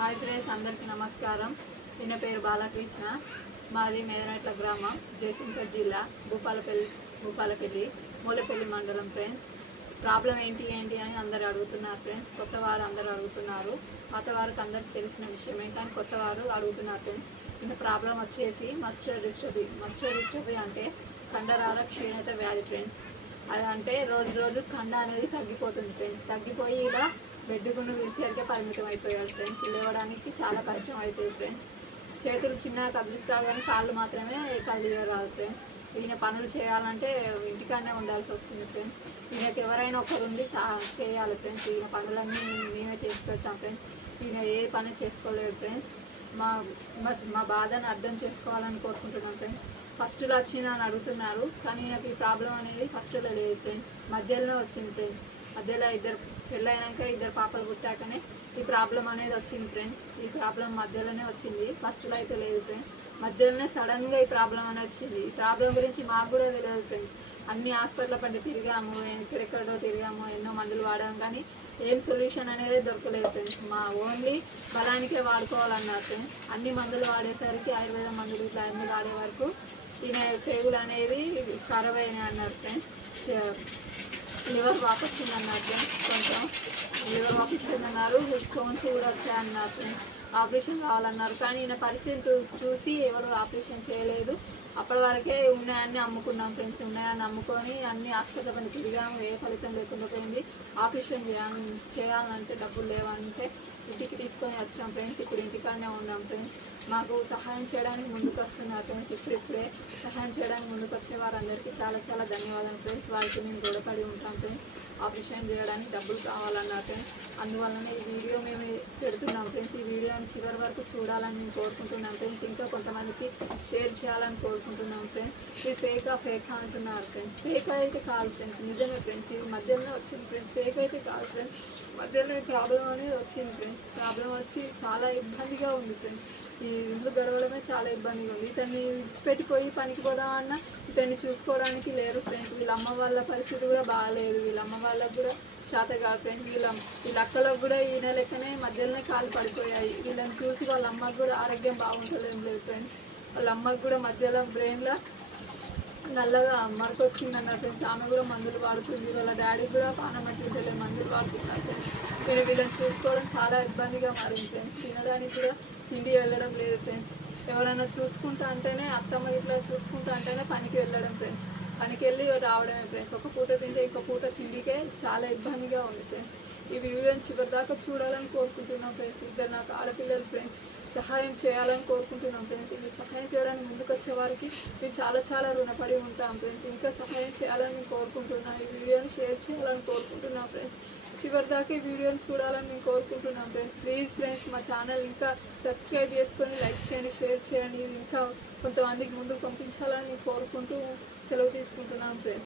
Hi friends అందరికీ నమస్కారం. నిన్న పేరు బాలకృష్ణ. మాది మేదనట్ల గ్రామం జయశంకర్ జిల్లా భూపాలపల్లి భూపాలపల్లి మూలపల్లి మండలం ఫ్రెండ్స్. ప్రాబ్లం ఏంటి ఏంటి అని అందరు అడుగుతున్నారు ఫ్రెండ్స్. కొత్త వారు అందరు అడుగుతున్నారు. పాత వారికి అందరికి తెలిసిన విషయమే కానీ కొత్త వారు అడుగుతున్నారు ఫ్రెండ్స్. ఈయన ప్రాబ్లం వచ్చేసి మస్టర్ డిస్టర్బీ మస్టర్ డిస్టర్బీ అంటే కండరాల క్షీణత వ్యాధి ఫ్రెండ్స్. అది అంటే రోజు రోజు కండ అనేది తగ్గిపోతుంది ఫ్రెండ్స్ తగ్గిపోయి ఇలా బెడ్డుకున్న వీల్చైర్కే పరిమితం అయిపోయాడు ఫ్రెండ్స్ లేవడానికి చాలా కష్టం అవుతుంది ఫ్రెండ్స్ చేతులు చిన్నగా కదిలిస్తారు కానీ కాళ్ళు మాత్రమే కదిలియరాదు ఫ్రెండ్స్ ఈయన పనులు చేయాలంటే ఇంటికాడనే ఉండాల్సి వస్తుంది ఫ్రెండ్స్ ఈయనకి ఎవరైనా ఒకరు ఉండి చేయాలి ఫ్రెండ్స్ ఈయన పనులన్నీ మేమే చేసి పెడతాం ఫ్రెండ్స్ ఈయన ఏ పని చేసుకోలేదు ఫ్రెండ్స్ మా- మా బాధను అర్థం చేసుకోవాలని కోరుకుంటున్నాం ఫ్రెండ్స్ ఫస్ట్లో వచ్చింది అని అడుగుతున్నారు. కానీ నాకు ఈ ప్రాబ్లం అనేది ఫస్ట్లో లేదు ఫ్రెండ్స్ మధ్యలో వచ్చింది ఫ్రెండ్స్ మధ్యలో ఇద్దరు పెళ్ళైనాక ఇద్దరు పాపలు పుట్టాకనే ఈ ప్రాబ్లం అనేది వచ్చింది ఫ్రెండ్స్ ఈ ప్రాబ్లం మధ్యలోనే వచ్చింది. ఫస్ట్లో అయితే లేదు ఫ్రెండ్స్ మధ్యలోనే సడన్గా ఈ ప్రాబ్లం అనేది వచ్చింది. ఈ ప్రాబ్లం గురించి మాకు కూడా తెలియదు ఫ్రెండ్స్ అన్ని హాస్పిటల్ పంటే తిరిగాము ఎక్కడెక్కడో తిరిగాము ఎన్నో మందులు వాడాము. కానీ ఏం సొల్యూషన్ అనేది దొరకలేదు ఫ్రెండ్స్ మా ఓన్లీ బలానికే వాడుకోవాలన్నారు ఫ్రెండ్స్ అన్ని మందులు వాడేసరికి ఆయుర్వేద మందులు ఇట్లా అన్ని వాడే వరకు ఈమె పేగులు అనేది ఖరాబ్ అయినాయి అన్నారు ఫ్రెండ్స్ లివర్ వాక్ వచ్చిందన్నారు ఫ్రెండ్స్ కొంచెం లివర్ వాక్ అన్నారు. స్టోన్స్ కూడా వచ్చాయన్నారు ఫ్రెండ్స్ ఆపరేషన్ కావాలన్నారు. కానీ ఈయన పరిస్థితి చూసి ఎవరు ఆపరేషన్ చేయలేదు. అప్పటి వరకే ఉన్నాయని అమ్ముకున్నాం ఫ్రెండ్స్ ఉన్నాయని అమ్ముకొని అన్ని హాస్పిటల్ పని తిరిగాము. ఏ ఫలితం లేకుండా పోయింది. ఆపరేషన్ చేయాలి చేయాలంటే డబ్బులు లేవంటే ఇంటికి తీసుకొని వచ్చాం ఫ్రెండ్స్. ఇప్పుడు ఇంటికాడనే ఉన్నాం ఫ్రెండ్స్. మాకు సహాయం చేయడానికి ముందుకు వస్తున్నారు ఫ్రెండ్స్. ఇప్పుడు ఇప్పుడే సహాయం చేయడానికి ముందుకు వచ్చే వారందరికీ చాలా చాలా ధన్యవాదాలు ఫ్రెండ్స్. వారికి మేము గొడవపడి ఉంటాం ఫ్రెండ్స్. ఆపరేషన్ చేయడానికి డబ్బులు కావాలన్నారు ఫ్రెండ్స్. అందువల్లనే ఈ వీడియో మేము పెడుతున్నాం ఫ్రెండ్స్. ఈ వీడియోని చివరి వరకు చూడాలని మేము కోరుకుంటున్నాం ఫ్రెండ్స్. ఇంకా కొంతమందికి షేర్ చేయాలని కోరుకుంటున్నాం ఫ్రెండ్స్. ఇది ఫేకా ఫేకా అంటున్నారు ఫ్రెండ్స్. ఫేక్ అయితే కాదు ఫ్రెండ్స్. నిజమే ఫ్రెండ్స్. ఇది మధ్యలోనే వచ్చింది ఫ్రెండ్స్. ఫేక్ అయితే కాదు ఫ్రెండ్స్. మధ్యలో ప్రాబ్లం అనేది వచ్చింది ఫ్రెండ్స్. ప్రాబ్లం వచ్చి చాలా ఇబ్బందిగా ఉంది ఫ్రెండ్స్ ఈ ఇల్లు గడవడమే చాలా ఇబ్బందిగా ఉంది. ఇతన్ని విడిచిపెట్టిపోయి పనికి పోదామన్నా ఇతన్ని చూసుకోవడానికి లేరు ఫ్రెండ్స్ వీళ్ళ అమ్మ వాళ్ళ పరిస్థితి కూడా బాగాలేదు వీళ్ళ అమ్మ వాళ్ళకు కూడా చేత కాదు ఫ్రెండ్స్ వీళ్ళ వీళ్ళ అక్కలకు కూడా ఈయన లెక్కనే మధ్యలోనే కాలు పడిపోయాయి. వీళ్ళని చూసి వాళ్ళ అమ్మకు కూడా ఆరోగ్యం బాగుంటలేదు లేదు ఫ్రెండ్స్ వాళ్ళ అమ్మకు కూడా మధ్యలో బ్రెయిన్లో నల్లగా మరక వచ్చింది అన్నారు ఫ్రెండ్స్ ఆమె కూడా మందులు వాడుతుంది. వాళ్ళ డాడీ కూడా పానం మంచిగా మందులు వాడుతున్నారు ఫ్రెండ్స్ నేను వీళ్ళని చూసుకోవడం చాలా ఇబ్బందిగా మారింది ఫ్రెండ్స్ తినడానికి కూడా తిండి వెళ్ళడం లేదు ఫ్రెండ్స్ ఎవరైనా చూసుకుంటా అంటేనే అత్తమ్మ ఇట్లా చూసుకుంటా అంటేనే పనికి వెళ్ళడం ఫ్రెండ్స్ పనికి వెళ్ళి రావడమే ఫ్రెండ్స్ ఒక పూట తింటే ఇంకో పూట తిండికే చాలా ఇబ్బందిగా ఉంది ఫ్రెండ్స్ ఈ వీడియోని చివరి దాకా చూడాలని కోరుకుంటున్నాం ఫ్రెండ్స్. ఇద్దరు నాకు ఆడపిల్లలు ఫ్రెండ్స్. సహాయం చేయాలని కోరుకుంటున్నాం ఫ్రెండ్స్. ఇది సహాయం చేయడానికి ముందుకు వచ్చే వారికి మేము చాలా చాలా రుణపడి ఉంటాం ఫ్రెండ్స్. ఇంకా సహాయం చేయాలని మేము కోరుకుంటున్నాం. ఈ వీడియోని షేర్ చేయాలని కోరుకుంటున్నాం ఫ్రెండ్స్. చివరి దాకా ఈ వీడియోని చూడాలని మేము కోరుకుంటున్నాం ఫ్రెండ్స్. ప్లీజ్ ఫ్రెండ్స్ మా ఛానల్ ఇంకా సబ్స్క్రైబ్ చేసుకొని లైక్ చేయండి షేర్ చేయండి. ఇది ఇంకా కొంతమందికి ముందుకు పంపించాలని కోరుకుంటూ సెలవు తీసుకుంటున్నాం ఫ్రెండ్స్.